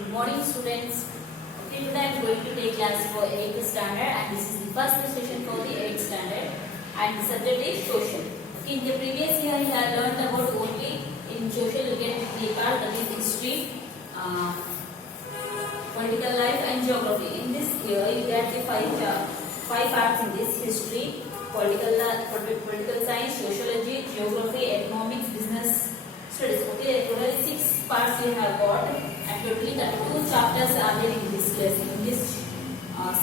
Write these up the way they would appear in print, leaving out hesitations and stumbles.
Good morning, students. Okay, today I am going to take class for 8th standard, and this is the first session for the 8th standard, and the subject is social. Okay, in the previous year you have learned about only in social you get the part that is history, political life and geography. In this year you get the five parts in this: history, political science, sociology, geography, economics, business studies. Okay, total 6 parts we have got, and totally 32 chapters are there in this lesson, in this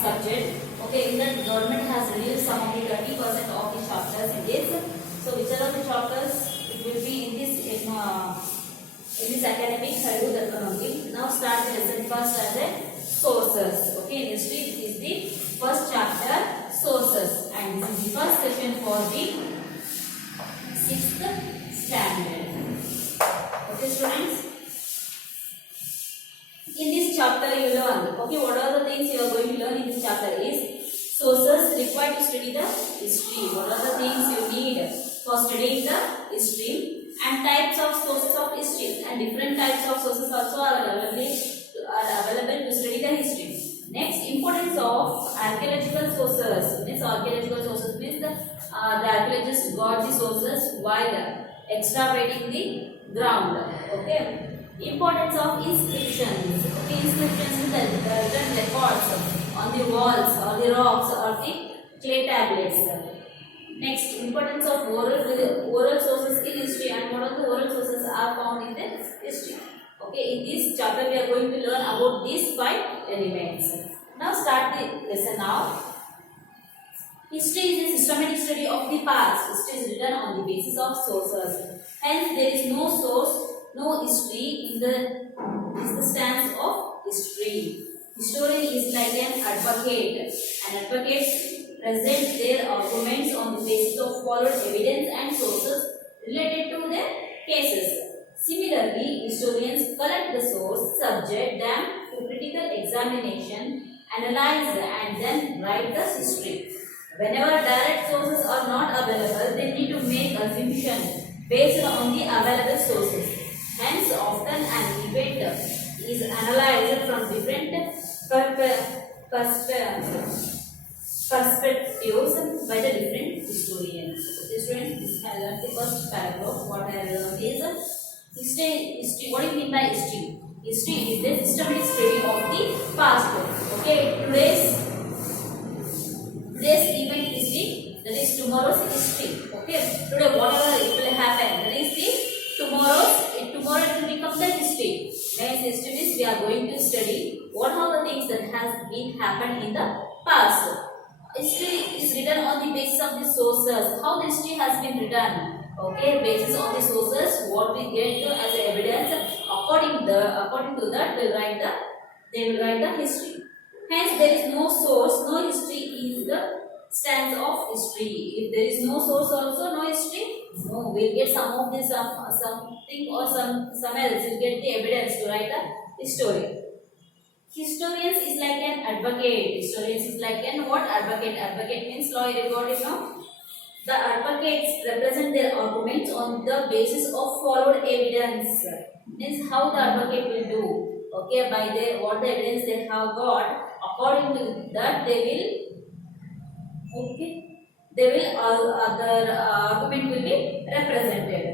subject. Okay, in that government has released some of the 30% of the chapters in this. So which are the chapters it will be in this academic Salud economy. Now start the lesson first as a sources. Okay, in history is the first chapter, sources, and this is the first session for the 6th standard. Okay, students. In this chapter you learn, okay, what are the things you are going to learn in this chapter is sources required to study the history. What are the things you need for studying the history, and types of sources of history, and different types of sources also are available to study the history. Next, importance of archaeological sources. Means archaeological sources means the archaeologists got the sources while excavating the ground. Okay. Importance of inscriptions. Okay, inscriptions is the written records on the walls or the rocks or the clay tablets. Next, importance of oral sources in history, and what are the oral sources are found in the history. Okay, in this chapter we are going to learn about these 5 elements. Now start the lesson now. History is a systematic study of the past. History is written on the basis of sources. Hence, there is no source, no history in the stance of history. Historian is like an advocate. An advocate presents their arguments on the basis of followed evidence and sources related to their cases. Similarly, historians collect the source, subject them to critical examination, analyze and then write the history. Whenever direct sources are not available, they need to make assumptions based on the available sources. Hence, often an event is analyzed from different perspectives by the different historians. Okay, students, this is the first paragraph. What I learned is history. What do you mean by history? History is the systematic study of the past. Okay, today's event is that is tomorrow's history. Okay, today whatever it will happen, that is the tomorrow it will become the history. Next history is we are going to study what are the things that has been happened in the past. History is written on the basis of the sources. How the history has been written? Okay, basis on the sources, what we get as evidence. According to that, they will write the history. Hence, there is no source, no history is the stance of history. If there is no source also, no history. No, we'll get some of this, something or some else. We'll get the evidence to write the story. Historians is like an advocate. Historians is like an what? Advocate. Advocate means lawyer. You got it now? The advocates represent their arguments on the basis of followed evidence. Means how the advocate will do. Okay, by what the evidence they have got. According to that, they will other argument will be represented,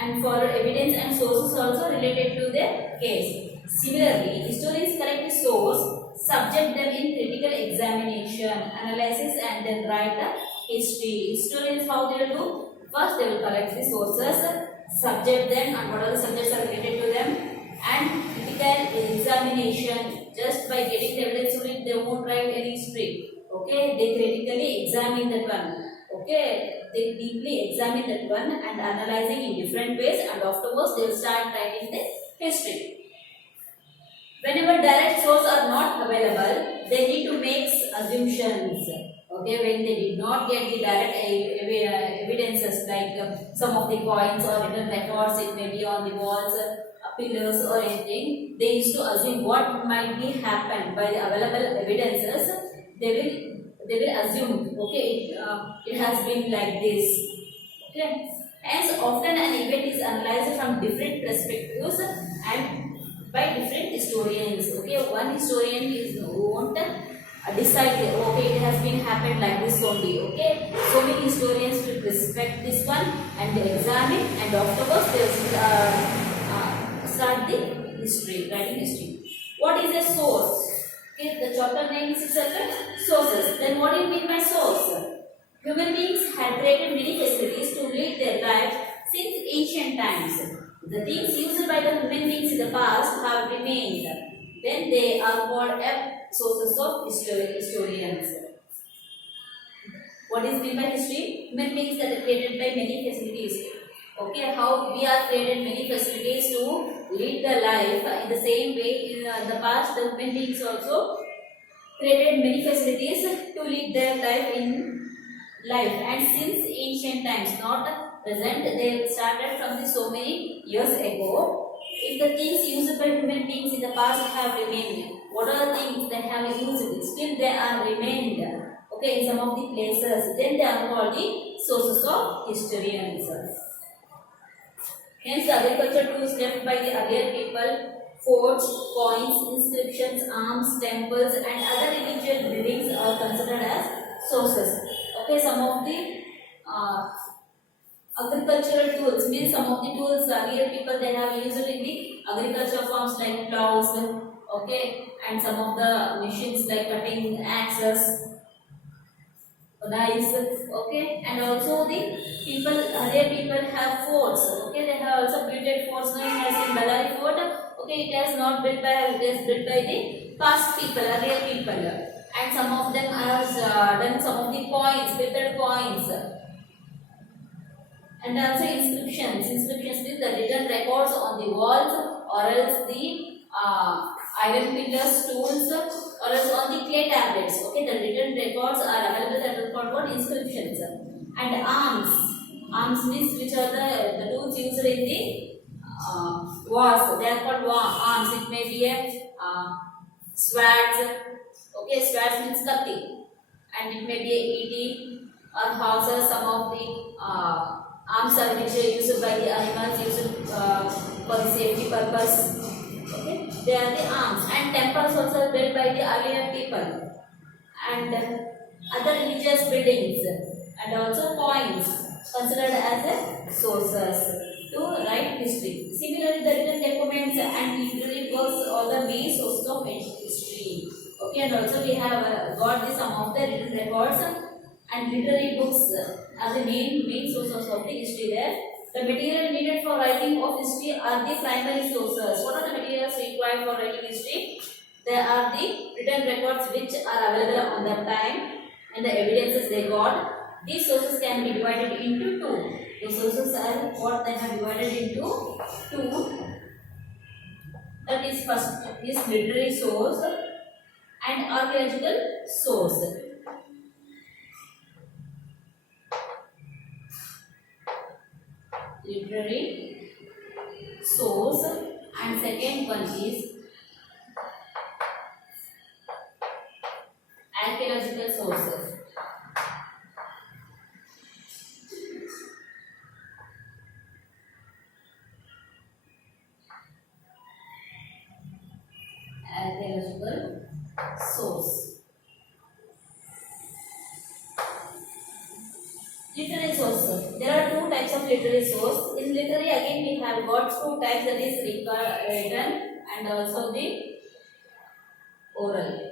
and for evidence and sources also related to the case. Similarly, historians collect the source, subject them in critical examination, analysis, and then write the history. Historians, how they will do? First, they will collect the sources, subject them, and what are the subjects are related to them, and critical examination. Just by getting the evidence only, they won't write any history. Okay, they critically examine that one. Okay, they deeply examine that one and analyzing in different ways, and afterwards they will start writing the history. Whenever direct sources are not available, they need to make assumptions. Okay, when they did not get the direct evidences like some of the coins or written records, it may be on the walls, pillars or anything, they used to assume what might be happened by the available evidences. They will assume, okay, it has been like this. Okay, hence often an event is analyzed from different perspectives and by different historians. Okay, one historian is won't decide, okay, it has been happened like this only. Okay, so many historians will respect this one and they examine, and afterwards they will start the history, writing history. What is a source? Okay, the chapter name is itself sources. Then what do you mean by source? Human beings had created many facilities to lead their life since ancient times. The things used by the human beings in the past have remained. Then they are called sources of historians. What is meant by history? Human beings that are created by many facilities. Okay, how we are created many facilities to lead the life. In the same way, in the past, the human beings also created many facilities to lead their life in life. And since ancient times, not present, they started from so many years ago. If the things used by human beings in the past have remained, what are the things they have used? Still they are remained. Okay, in some of the places, then they are called the sources of historians. Hence, agriculture tools left by the earlier people, forts, coins, inscriptions, arms, temples, and other religious buildings are considered as sources. Okay, some of the agricultural tools means some of the tools earlier people they have used in the agriculture farms like plows. Okay, and some of the machines like cutting axes, knives. Okay, and also the people earlier people have forts. Okay, they have also built forts known as in Ballari Fort. Okay, it has not built by, it is built by the past people, earlier people, and some of them has done some of the coins, printed coins, and also inscriptions. Inscriptions means the written records on the walls, or else the iron pillars, tools, or else on the clay tablets. Okay, the written records are available. That is called what? Inscriptions. And arms. Arms means which are the tools used in the wars. They are called arms. It may be a swords. Okay, swords means katti, and it may be a iti or horses. Some of the arms are which are used by the animals, used for the safety purpose. Okay, they are the arms. And temples also built by the earlier people, and other religious buildings, and also coins considered as a sources to write history. Similarly, the written documents and literary works are the main sources of history. Okay, and also we have got the some of the written records and literary books are the main sources of the history there. The material needed for writing of history are the primary sources. What are the materials required for writing history? There are the written records which are available on that time and the evidences they got. These sources can be divided into two. The sources are what they have divided into two. That is, first is literary source and archaeological source. Literary source, and second one is archaeological sources. Archaeological source. Literary source. There are two types of literary source. In literary, again we have got two types, that is written and also the oral.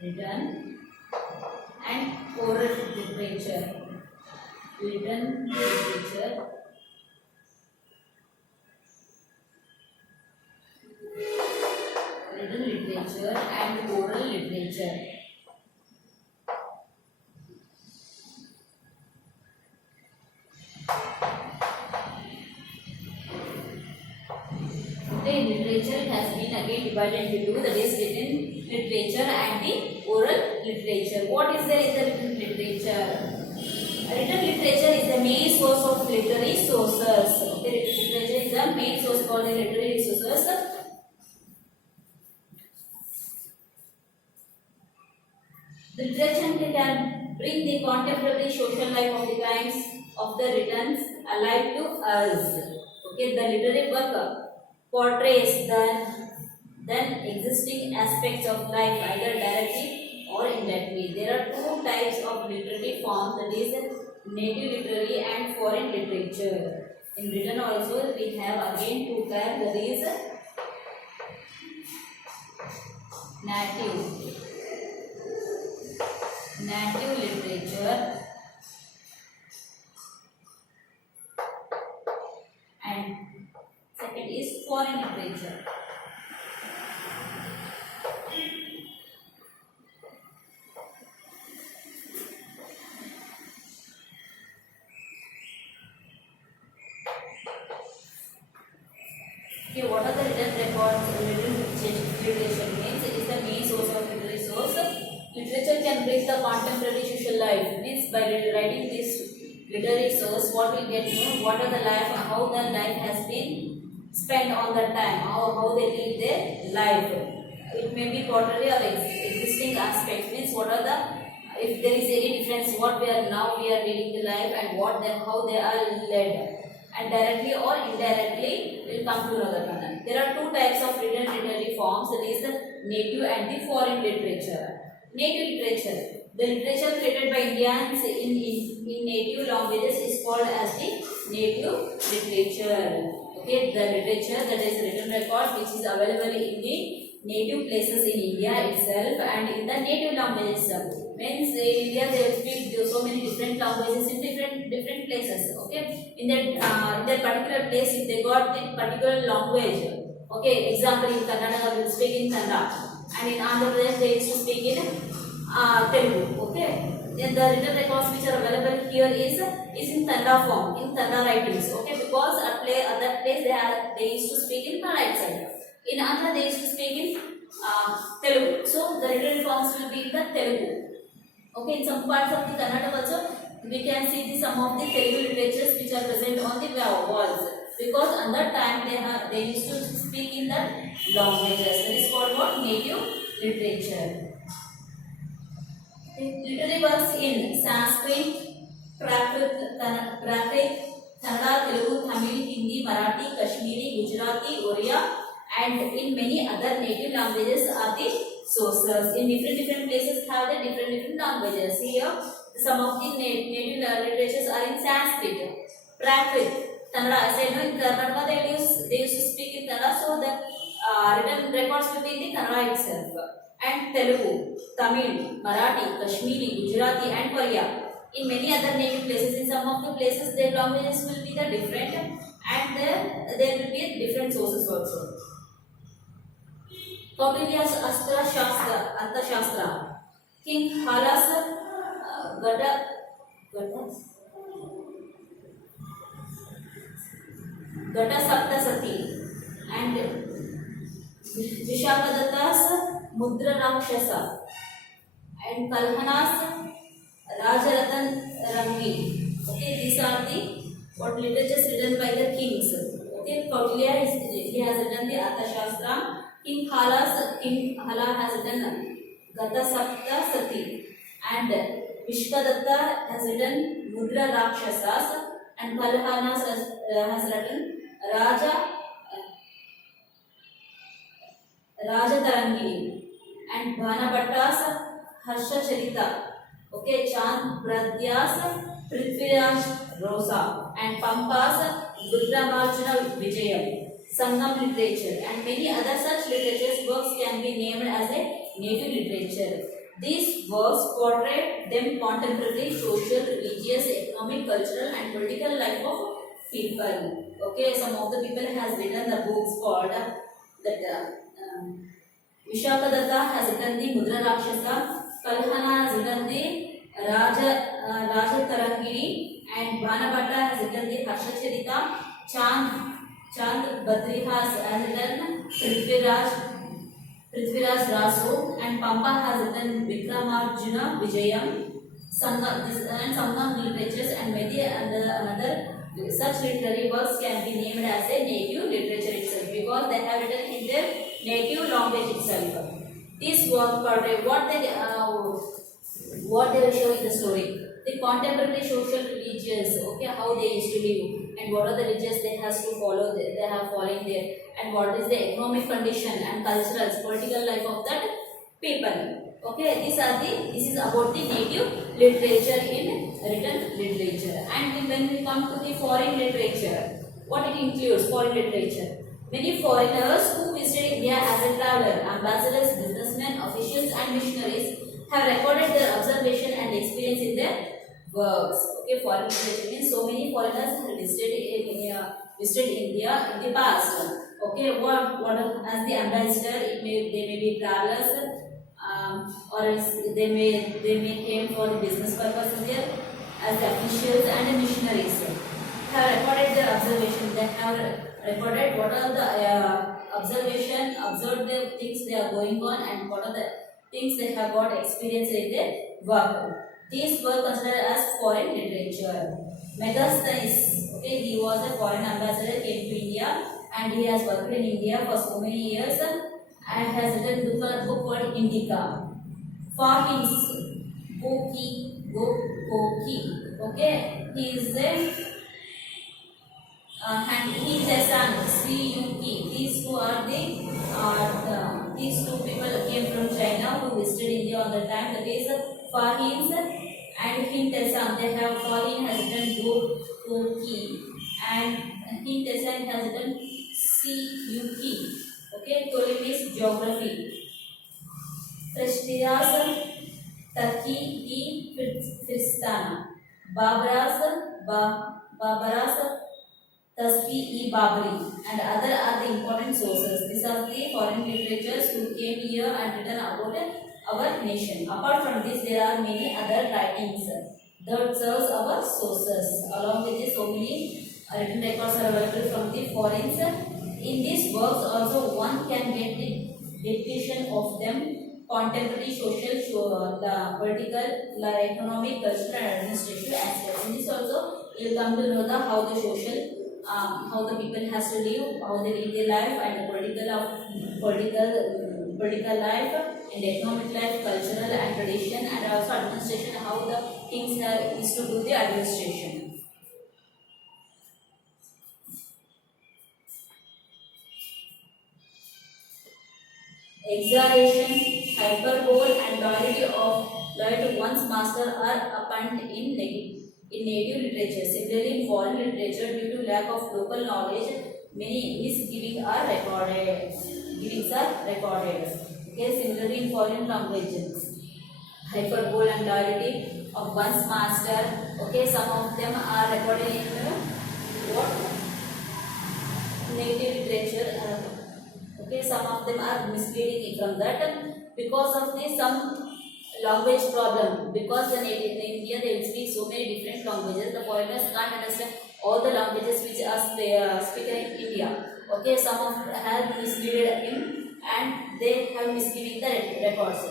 Written and oral literature. Written literature. Written literature and oral literature. The literature has been again divided into two, that is written literature and the oral literature. What is there in the written literature? Written literature is the main source of literary sources. Okay, written literature is the main source for the literary sources. The literature can bring the contemporary social life of the times, of the written alive to us. Okay, the literary work portrays the then existing aspects of life either directly or indirectly. There are two types of literary forms, that is native literary and foreign literature. In written also we have again two types, that is native literature and second is foreign literature. Okay, what are the written records? Written literature means it is the main source of literary source. Literature can bring the contemporary social life. Means by writing this literary source, what we get know, what are the life, how the life has been spent on that time, how they live their life. It may be pottery or existing aspects. Means what are the, if there is any difference, what we are now we are leading the life and what they, how they are led. And directly or indirectly will come to another manner. There are two types of written literary forms, that is the native and the foreign literature. Native literature, the literature created by Indians in native languages is called as the native literature. Okay, the literature that is written record which is available in the native places in India itself and in the native languages. Means in India they speak so many different languages in different places. Okay, in that particular place, if they got the particular language. Okay, example in Karnataka will speak in Kannada, and in Andhra Pradesh they used to speak in Telugu. Okay, then the written records which are available here is in Kannada form, in Kannada writings. Okay, because at that place they used to speak in Kannada itself. In Andhra they used to speak in Telugu. So the written forms will be in the Telugu. Okay, in some parts of the Kannada also we can see some of the Telugu literatures which are present on the walls, because at that time they used to speak in that languages. That is called what? Native literature. Literary works in Sanskrit, Prakrit, Kannada, Telugu, Tamil, Hindi, Marathi, Kashmiri, Gujarati, Oriya, and in many other native languages are the sources. In different places have the different languages. Here some of the native literatures are in Sanskrit, Prakrit, Kannada. I said no, in Karnataka they used to speak in Kannada, so the written records will be in the Kannada itself. And Telugu, Tamil, Marathi, Kashmiri, Gujarati, and Oriya. In many other native places, in some of the places their languages will be the different, and there will be different sources also. Kautilya's Astra Shastra, Arthashastra, King Hala's Gata Saptasati, and Vishakadatta's Mudra Rakshasa, and Kalhana's Rajaratan Rangi. Okay, these are the what literatures written by the kings. Okay, Kautilya he has written the Arthashastra. King Hala has written Gata Saptasati, and Vishkadatta has written Mudra Rakshasas, and Kalhana has written Raja Tarangini, and Bhanabhatta's Harsha Charita. Okay, Chand Pradya's Prithviraj Rosa, and Pampa's Rudramarjuna Vijayam. Sangam literature, and many other such literatures works can be named as a native literature. These works portray them contemporary social, religious, economic, cultural, and political life of people. Okay, some of the people has written the books called that Vishakadatta has written the Mudra Rakshasa, Kalhana has written the Raja Tarangini, and Bhanabhatta has written the Harsha Charita, Chand Badri has written Prithviraj Rasu, and Pampa has written Vikramarjuna Vijayam, Sangam literatures, and many another such literary works can be named as a native literature itself, because they have written in their native language itself. These works portray what they what they will show in the story. The contemporary social religions, okay, how they used to live, and what are the religions they has to follow, they have following there, and what is the economic condition and cultural, political life of that people. Okay, this is about the native literature in written literature. And when we come to the foreign literature, what it includes, foreign literature. Many foreigners who visited India as a traveler, ambassadors, businessmen, officials and missionaries have recorded their observation and experience in their works. Okay, foreign literature means so many foreigners have visited India in the past. Okay, what as the ambassador, they may be travelers, or else they may came for the business purposes here, as the officials and the missionaries have recorded their observation. They have recorded what are the observed the things they are going on, and what are the things they have got experience in their work. These were considered as foreign literature. Megasthenes, okay, he was a foreign ambassador, came to India, and he has worked in India for so many years, and has written a book called Indica. Fahins, Goki, okay, he is a and he Tesan, Suyuki. These two are these two people came from China who visited India on the time. That is Fahins and Hin Tesan. They have Fahin has written Goki and Hin Tesan has written Suyuki. Okay, Ptolemy's geography. Prestias Turkey e Fristana. Barbaras Tasfi Babri, and other are the important sources. These are the foreign literatures who came here and written about our nation. Apart from this, there are many other writings that serves our sources. Along with this, so many written records are available from the foreigners. In these works, also one can get the depiction of them, contemporary social, the political, the economic, cultural, and administrative aspects. In this also, you will come to know how the social, how the people has to live, how they live their life, and the political life, and economic life, cultural and tradition, and also administration, how the things is to do the administration. Exaggeration, hyperbole, and loyalty to one's master are apparent in native literature. Similarly, in foreign literature, due to lack of local knowledge, many misgivings are recorded. Okay, similarly, in foreign languages, hyperbole and loyalty of one's master. Okay, some of them are recorded in what native literature. Okay, some of them are misleading from that because of this some language problem, because in India they will speak so many different languages. The foreigners can't understand all the languages which are spoken in India. Okay, some of have misleaded him and they have misleading the records.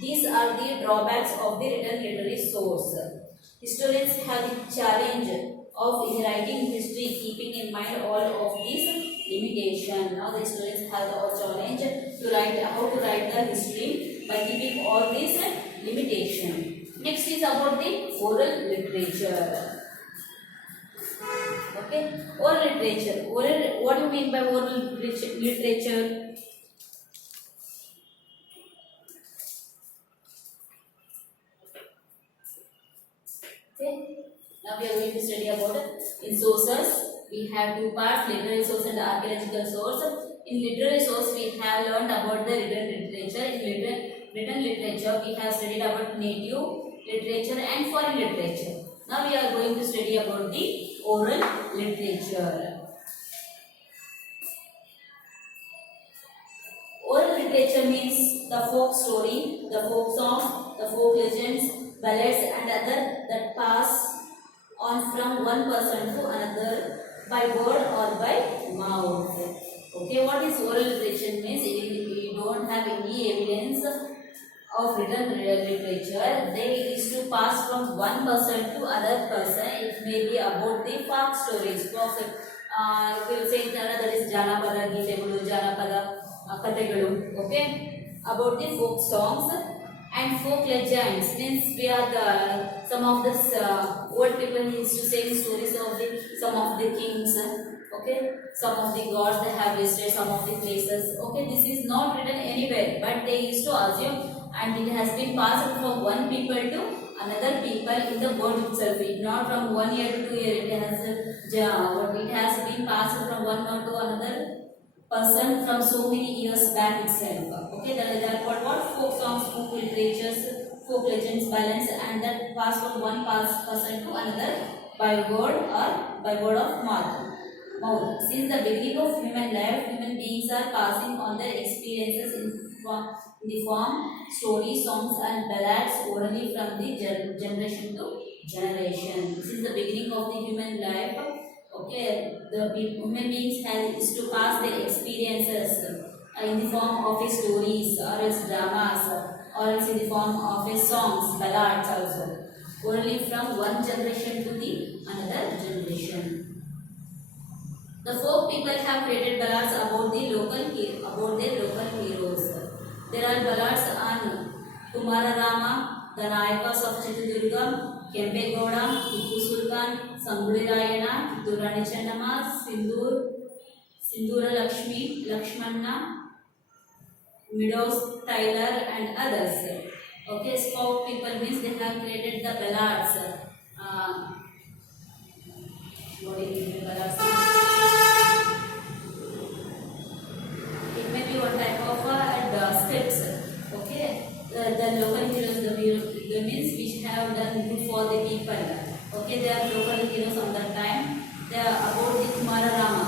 These are the drawbacks of the written literary source. Historians have the challenge of writing history keeping in mind all of these limitations. Now the historians have the challenge to write how to write the history by keeping all these limitations. Next is about the oral literature. Okay, oral literature. What do you mean by oral literature? Okay. Now we are going to study about in sources. We have two parts: literary source and archaeological source. In literary source, we have learned about the written literature. In written literature, we have studied about native literature and foreign literature. Now we are going to study about the oral literature. Oral literature means the folk story, the folk song, the folk legends, ballads and other that pass on from one person to another by word or by mouth. Okay, what is oral literature means? We don't have any evidence of written literature. They used to pass from one person to other person. It may be about the folk stories. We will say in Kannada that is Janapada Geetegulu, Janapada Kathegulu. Okay, about the folk songs And folk legends means we are the some of this old people used to say the stories of the some of the kings. Okay, some of the gods they have listed, some of the places. Okay, this is not written anywhere, but they used to assume, and it has been passed from one people to another people in the world itself. It not from 1 year to 2 year. It has been passed from one man to another person from so many years back itself. Okay, that are called what folk songs, folk literatures, folk legends, balance, and that pass from one past person to another by word or by word of mouth. Since the beginning of human life, human beings are passing on their experiences in the form stories, songs, and ballads orally from the generation to generation. Since the beginning of the human life, okay, the human beings used to pass their experiences in the form of stories or its dramas or else in the form of songs, ballads also, orally from one generation to the another generation. The folk people have created ballads about their local heroes. There are ballads on Kumararama, the Nayakas of Chitradurga, Kempegowda, Tipu Sultan, Sanguli Rayana, Kittur Rani Chennamma, Sindhura Lakshmi, Lakshmanna, Meadows Tyler, and others. Okay, folk people means they have created the ballads. What is the ballads? One type of scripts. Okay, the local heroes, the means which have done good for the people. Okay, they are local heroes on that time. They are about the Kumararama.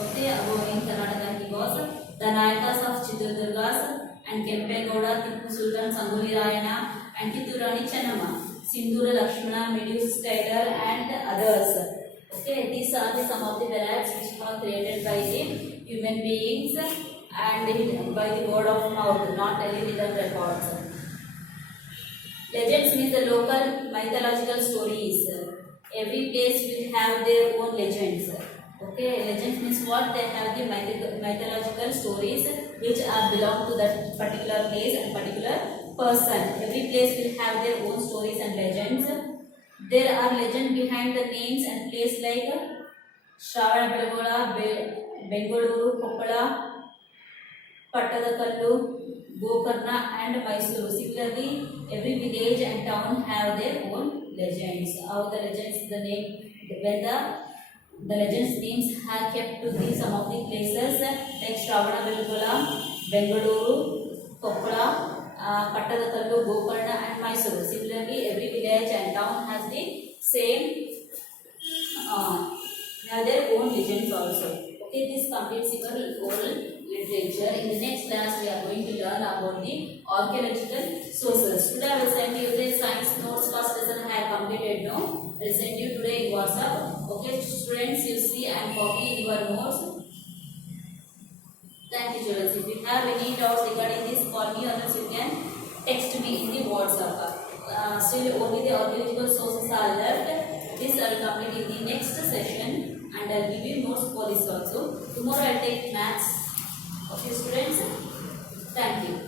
Okay, about in Karnataka he was the Nayakas of Chitradurgas and Kempegowda, Tipu Sultan, Sanguli Rayana, and Kittur Rani Chennamma, Sindhura Lakshmana, Meadows Tyler, and others. Okay, these are some of the ballads which were created by the human beings and by the word of mouth, not television records. Legends means the local mythological stories. Every place will have their own legends. Okay, legends means what? They have the mythological stories which are belong to that particular place and particular person. Every place will have their own stories and legends. There are legends behind the names and places like Shravanabellagola, Bengaluru, Koppala, Pattadakallu, Gokarna, and Mysuru. Similarly, every village and town have their own legends. How the legends, the name, when the legends names are kept to the some of the places like Shravanabellagola, Bengaluru, Koppala, Pattadakallu, Gokarna, and Mysuru. Similarly, every village and town has the same, have their own legends also. Okay, this completes your oral literature. In the next class, we are going to learn about the archaeological sources. Today, I will send you the science notes. First lesson I have completed now. I will send you today in WhatsApp. Okay, students, you see and copy your notes. Thank you, children. If you have any doubts regarding this, call me or else you can text me in the WhatsApp. Still, only the archaeological sources are left. This I will complete in the next session, and I will give you notes for this also. Tomorrow I will take maths. Okay, students. Thank you.